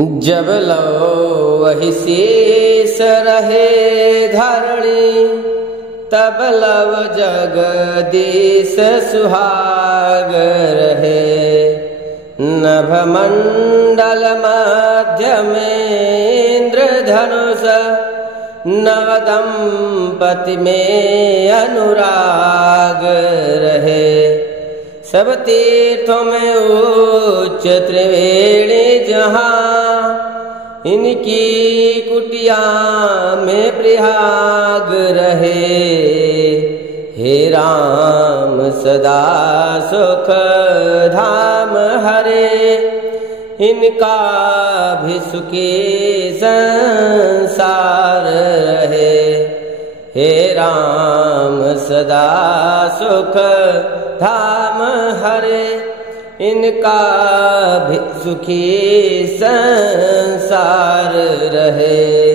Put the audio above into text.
जब लो वही शेष रहे धरणी, तब लव जगदीश सुहाग रहे। नभमंडल मध्य में इंद्रधनुष, नव दंपति में अनुराग रहे। सब तीर्थों में उच्च त्रिवेणी जहाँ, इनकी कुटिया में प्रयाग रहे। हे राम सदा सुख धाम हरे, इनका भी सुखी संसार रहे। हे राम सदा सुख धाम हरे, इनका भी सुखी संसार रहे।